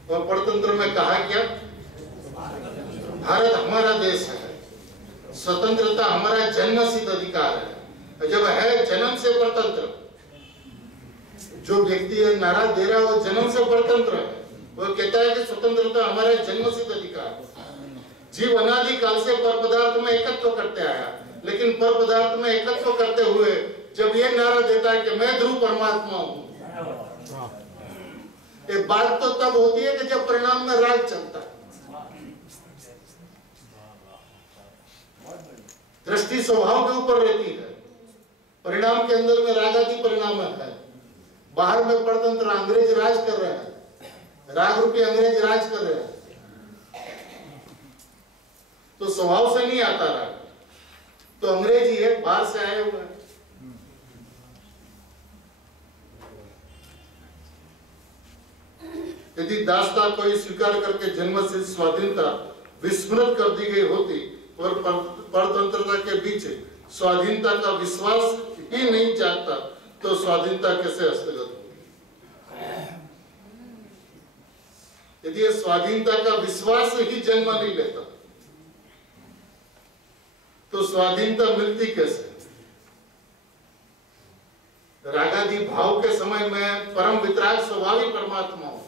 और परतंत्र में कहा क्या? भारत हमारा देश है, स्वतंत्रता हमारा जन्मसिद्ध अधिकार है। जब है जन्म से परतंत्र, जो व्यक्ति है नारा दे रहा है वो जन्म से परतंत्र है। वो कहता है कि स्वतंत्रता हमारा जन्मसिद्ध अधिकार है। जीव अनादि काल से पर पदार्थ में एकत्व करते आया, लेकिन पर पदार्थ में एकत्व करते हुए जब ये नारा देता है कि मैं ध्रुव परमात्मा हूं, ये बात तो तब होती है कि जब परिणाम में राग चलता है। दृष्टि स्वभाव के ऊपर रहती है, परिणाम के अंदर में रागादि परिणाम है। बाहर में परतंत्र अंग्रेज राज कर रहे हैं, राग रूपी अंग्रेज राज कर रहे हैं, तो स्वभाव से नहीं आता राग, तो अंग्रेज ही है, बाहर से आए हुए हैं। यदि दासता कोई स्वीकार करके जन्म से स्वाधीनता विस्मृत कर दी गई होती और परतंत्रता के बीच स्वाधीनता का विश्वास ही नहीं जागता, तो स्वाधीनता कैसे हस्तगत होगी? यदि ये स्वाधीनता का विश्वास ही जन्म नहीं लेता, तो स्वाधीनता मिलती कैसे? रागादि भाव के समय में परम वितराग स्वभावी परमात्मा हो,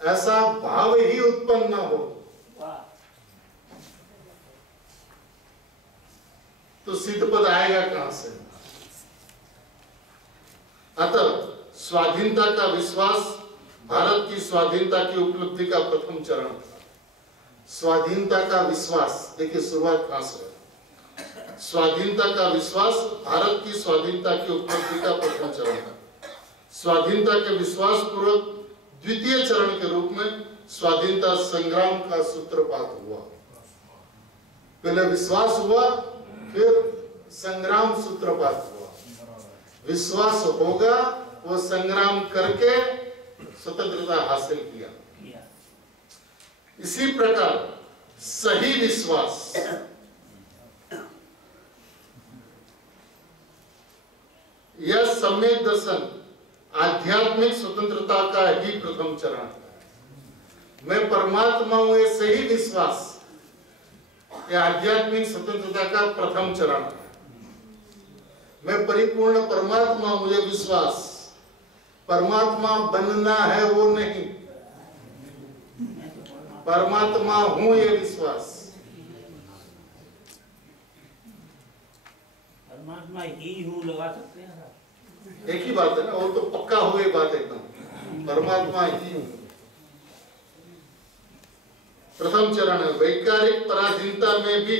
ऐसा भाव ही उत्पन्न न हो तो सिद्ध पद आएगा कहां से? अतः स्वाधीनता का विश्वास भारत की स्वाधीनता की उपलब्धि का प्रथम चरण था। स्वाधीनता का विश्वास, देखिए शुरुआत कहां से है। स्वाधीनता का विश्वास भारत की स्वाधीनता की उपलब्धि का प्रथम चरण था। स्वाधीनता के विश्वास पूर्वक द्वितीय चरण के रूप में स्वाधीनता संग्राम का सूत्रपात हुआ। पहले विश्वास हुआ, फिर संग्राम सूत्रपात हुआ। विश्वास होगा, वो संग्राम करके स्वतंत्रता हासिल किया। इसी प्रकार सही विश्वास यह सम्यक दर्शन आध्यात्मिक स्वतंत्रता का ही प्रथम चरण है। मैं परमात्मा हूं, ये सही विश्वास यह आध्यात्मिक स्वतंत्रता का प्रथम चरण है। मैं परिपूर्ण परमात्मा हूं, यह विश्वास। परमात्मा बनना है वो नहीं, परमात्मा हूं ये विश्वास। परमात्मा ही हूं लगा सकते हैं, एक ही बात है ना, वो तो पक्का हो गई बात एकदम, परमात्मा ही हूं। प्रथम चरण है वैकारिक पराधीनता में भी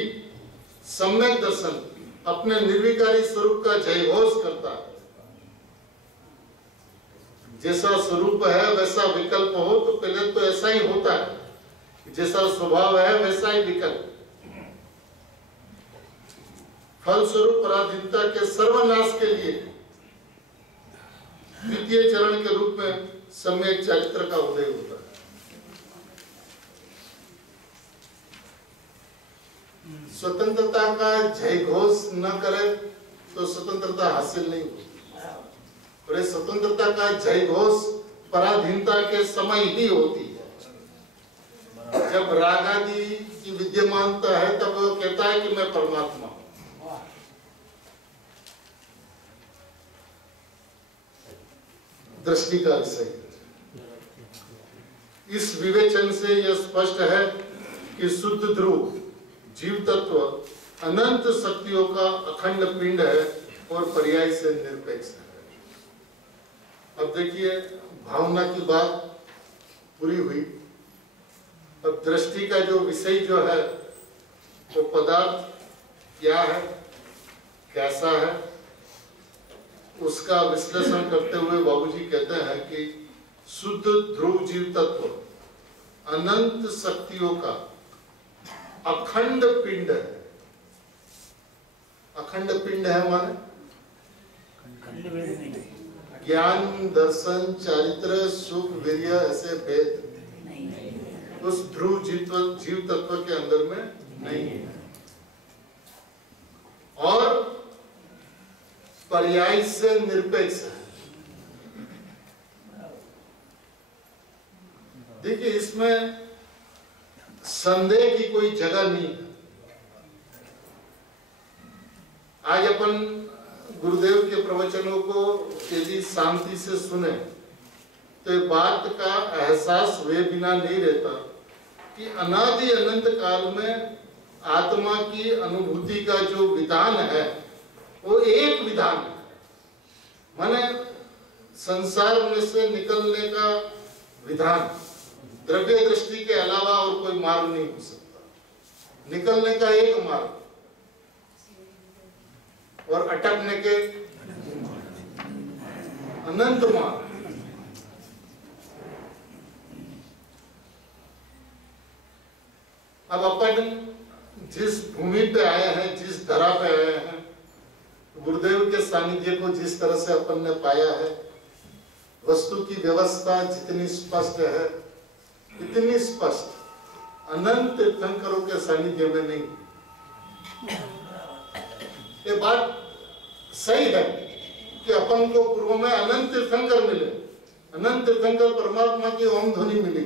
सम्यक दर्शन अपने निर्विकारी स्वरूप का जयघोष करता है। जैसा स्वरूप है वैसा विकल्प हो, तो पहले तो ऐसा ही होता है, जैसा स्वभाव है वैसा ही विकल्प। फलस्वरूप पराधीनता के सर्वनाश के लिए द्वितीय चरण के रूप में सम्यक चरित्र का उदय होता है। स्वतंत्रता का जय घोष न करे तो स्वतंत्रता हासिल नहीं होती। और स्वतंत्रता का जय घोष पराधीनता के समय ही होती है। जब रागादि की विद्यमानता है तब वो कहता है कि मैं परमात्मा हूं। दृष्टि का विषय, इस विवेचन से यह स्पष्ट है कि शुद्ध ध्रुव जीव तत्व अनंत शक्तियों का अखंड पिंड है और पर्याय से निरपेक्ष है। अब देखिए, भावना की बात पूरी हुई। अब दृष्टि का जो विषय जो है वो पदार्थ क्या है, कैसा है, उसका विश्लेषण करते हुए बाबूजी कहते हैं कि शुद्ध ध्रुव जीव तत्व अनंत शक्तियों का अखंड पिंड है। अखंड पिंड है माने ज्ञान, दर्शन, चारित्र, सुख, वीर्य ऐसे भेद उस ध्रुव जीव तत्व के अंदर में नहीं है। और पर्याय से निरपेक्ष है। देखिए, इसमें संदेह की कोई जगह नहीं है। आज अपन गुरुदेव के प्रवचनों को यदि शांति से सुने तो बात का एहसास हुए बिना नहीं रहता कि अनादि अनंत काल में आत्मा की अनुभूति का जो विधान है वो एक विधान है। माने संसार में से निकलने का विधान द्रव्य दृष्टि के अलावा और कोई मार्ग नहीं हो सकता। निकलने का एक मार्ग और अटकने के अनंत मार्ग। अब अपन जिस भूमि पे आए हैं, जिस धरा पे आए हैं, गुरुदेव के सानिध्य को जिस तरह से अपन ने पाया है, वस्तु की व्यवस्था जितनी स्पष्ट है, इतनी स्पष्ट अनंत तीर्थंकरों के सानिध्य में नहीं। ये बात सही है कि अपन को पूर्व में अनंत तीर्थंकर मिले, अनंत तीर्थंकर परमात्मा की ओम ध्वनि मिली,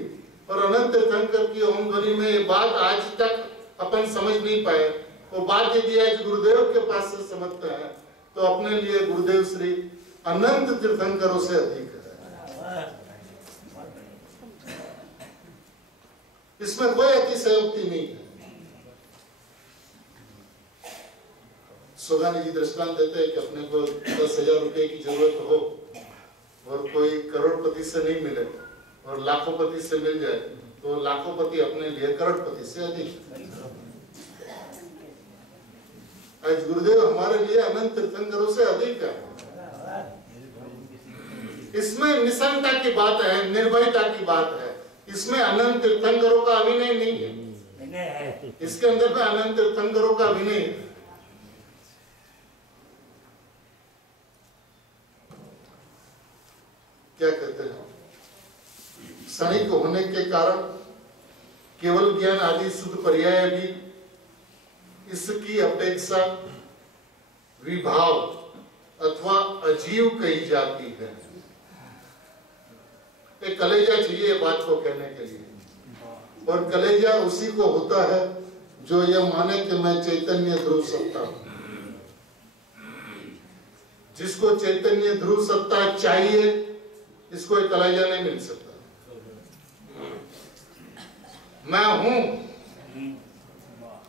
और अनंत तीर्थंकर की ओम ध्वनि में ये बात आज तक अपन समझ नहीं पाए। वो बात यदि आज गुरुदेव के पास से समझते हैं तो अपने लिए गुरुदेव श्री अनंत तीर्थंकरों से अधिक है। इसमें कोई अतिशयोक्ति नहीं है। सुगानी जी दृष्टांत देते हैं कि अपने को 10,000 रुपए की जरूरत हो और कोई करोड़पति से नहीं मिले और लाखोंपति से मिल जाए तो लाखोंपति अपने लिए करोड़पति से अधिक। आज गुरुदेव हमारे लिए अनंत तीर्थंकरों से अधिक है। इसमें निसंता की बात है, निर्भयता की बात है। इसमें अनंत तीर्थंकरों का अभिनय नहीं है। इसके अंदर में अनंत तीर्थंकरों का अभिनय है। क्या कहते हैं, क्षणिक होने के कारण केवल ज्ञान आदि शुद्ध पर्याय भी इसकी अपेक्षा विभाव अथवा अजीव कही जाती है। एक कलेजा चाहिए बात को कहने के लिए, और कलेजा उसी को होता है जो यह माने कि मैं चैतन्य ध्रुव सत्ता हूं। जिसको चैतन्य ध्रुव सत्ता चाहिए, इसको एक कलेजा नहीं मिल सकता। मैं हूं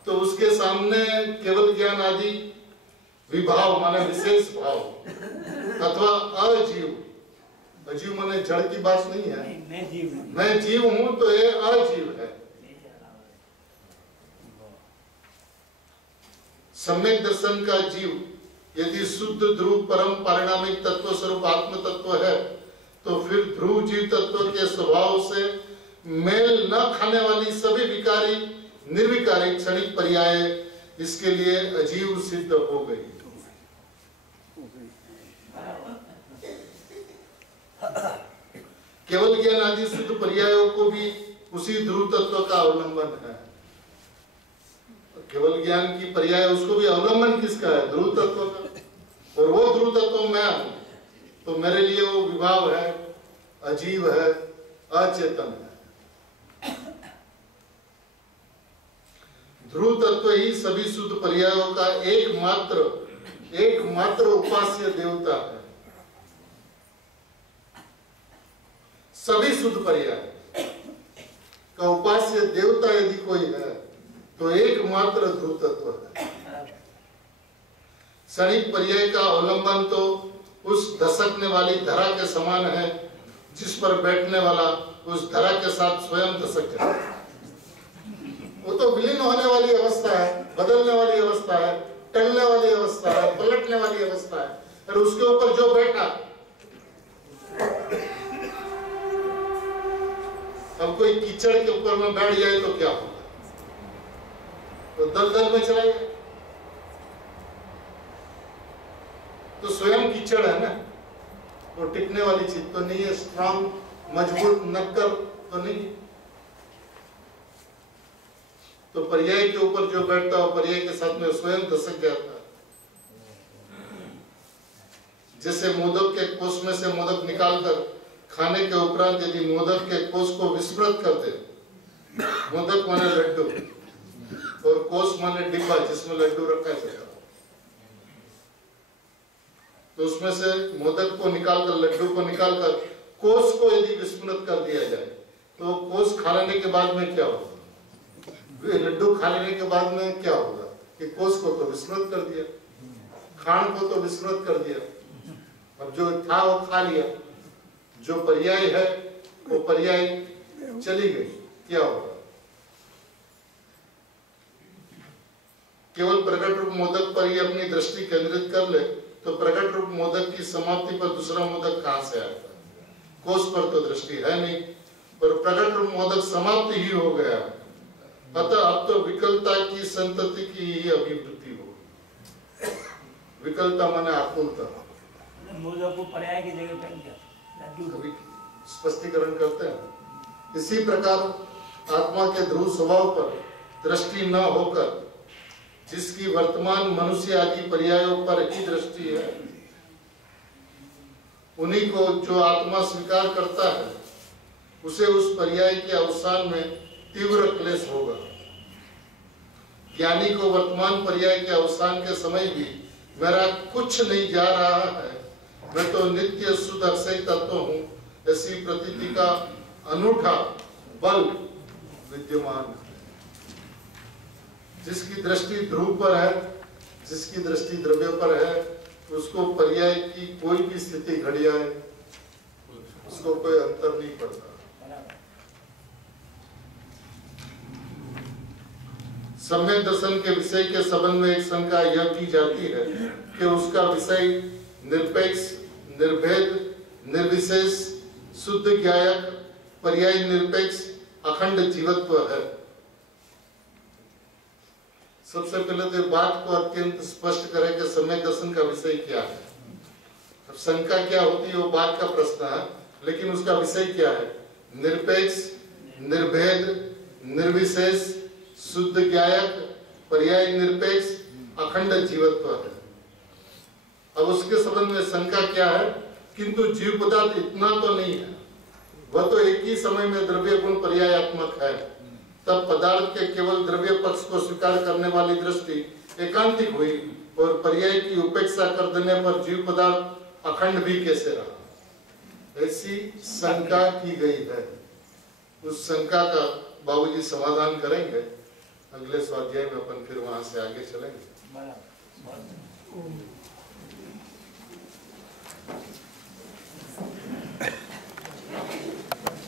तो उसके सामने केवल ज्ञान आदि विभाव माने विशेष भाव अथवा अजीव, अजीव माने जड़ की बात नहीं है। मैं जीव हूं तो ये अजीव है। सम्यक दर्शन का जीव यदि शुद्ध ध्रुव परम पारिणामिक तत्व स्वरूप आत्म तत्व है तो फिर ध्रुव जीव तत्व के स्वभाव से मेल न खाने वाली सभी विकारी निर्विकारी क्षणिक पर्याय इसके लिए अजीव सिद्ध हो गई। केवल ज्ञान आदि शुद्ध पर्यायों को भी उसी ध्रुव तत्व का अवलंबन है। केवल ज्ञान की पर्याय उसको भी अवलंबन किसका है? ध्रुव तत्व का। और वो ध्रुव तत्व मैं हूं तो मेरे लिए वो विभाव है, अजीव है, अचेतन है। ध्रुव तत्व ही सभी शुद्ध पर्यायों का एकमात्र उपास्य देवता है। सभी शुद्ध पर्याय का उपास्य देवता यदि कोई है तो एकमात्र ध्रुव तत्व है। क्षणिक पर्याय का अवलंबन तो उस धसकने वाली धरा के समान है जिस पर बैठने वाला उस धरा के साथ स्वयं धसक जाता है। वो तो विलीन होने वाली अवस्था है, बदलने वाली अवस्था है, टलने वाली अवस्था है, पलटने वाली अवस्था है। और उसके ऊपर जो बैठा, अब कोई कीचड़ के ऊपर में बैठ जाए तो क्या होगा? तो दलदल में चला जाए। तो स्वयं कीचड़ है ना, वो टिकने वाली चीज तो नहीं है, स्ट्रांग मजबूत नक्कर तो नहीं। तो पर्याय के ऊपर जो बैठता है पर्याय के साथ में स्वयं धसक जाता है। जैसे मोदक के कोष में से मोदक निकालकर खाने के उपरांत यदि मोदक के कोष को विस्मृत कर दे, मोदक माने लड्डू और कोष माने डिब्बा जिसमें लड्डू रखा जाता है, तो उसमें से मोदक को निकालकर, लड्डू को निकालकर कोष को यदि विस्मृत कर दिया जाए तो कोष खा लेने के बाद में क्या होगा? वे लड्डू खा लेने के बाद में क्या होगा कि कोष को तो विस्मृत कर दिया, खान को तो विस्मृत कर दिया, अब जो था वो खा लिया, जो पर्याय है वो पर्याय चली गई, क्या होगा? केवल प्रकट रूप मोदक पर ही अपनी दृष्टि केंद्रित कर ले तो प्रकट रूप मोदक की समाप्ति पर दूसरा मोदक कहां से आता? कोष पर तो दृष्टि है नहीं, पर प्रकट रूप मोदक समाप्त ही हो गया, अतः अब तो विकलता की संतति की ही अभिवृद्धि हो। विकलता माने आकुलता, मोदक को पर्याय की जगह पर क्या लड्डू स्पष्टीकरण करते हैं। इसी प्रकार आत्मा के ध्रुव स्वभाव पर दृष्टि न होकर जिसकी वर्तमान मनुष्य आदि पर्यायों पर ही दृष्टि है, उन्हीं को जो आत्मा स्वीकार करता है उसे उस पर्याय के अवसान में तीव्र क्लेश होगा। ज्ञानी को वर्तमान पर्याय के अवसान के समय भी मेरा कुछ नहीं जा रहा है, मैं तो नित्य शुद्ध अक्षय तत्व हूं, ऐसी प्रतीति का अनूठा बल विद्यमान है। जिसकी दृष्टि ध्रुव पर है, जिसकी दृष्टि द्रव्य पर है, उसको पर्याय की कोई भी स्थिति घड़ी आए उसको कोई अंतर नहीं पड़ता। सम्यक दर्शन के विषय के संबंध में एक शंका यह की जाती है कि उसका विषय निरपेक्ष, निर्भेद, निर्विशेष, शुद्ध ज्ञायक, पर्याय निरपेक्ष, अखंड जीवत्व है। सबसे पहले तो बात को अत्यंत स्पष्ट करें कि सम्यक दर्शन का विषय क्या है। अब शंका क्या होती है वो बात का प्रश्न है, लेकिन उसका विषय क्या है? निरपेक्ष, निर्भेद, निर्विशेष, शुद्ध ज्ञायक, पर्याय निरपेक्ष, अखंड जीवत्व है। अब उसके संबंध में शंका क्या है? किंतु जीव पदार्थ इतना तो नहीं है, वह तो एक ही समय में द्रव्य गुण पर्यायात्मक है। तब पदार्थ के केवल द्रव्य पक्ष को स्वीकार करने वाली दृष्टि एकांतिक हुई और पर्याय की उपेक्षा कर देने पर जीव पदार्थ अखंड भी कैसे रहा? ऐसी शंका की गई है। उस शंका का बाबूजी समाधान करेंगे अगले स्वाध्याय में, अपन फिर वहां से आगे चलेंगे।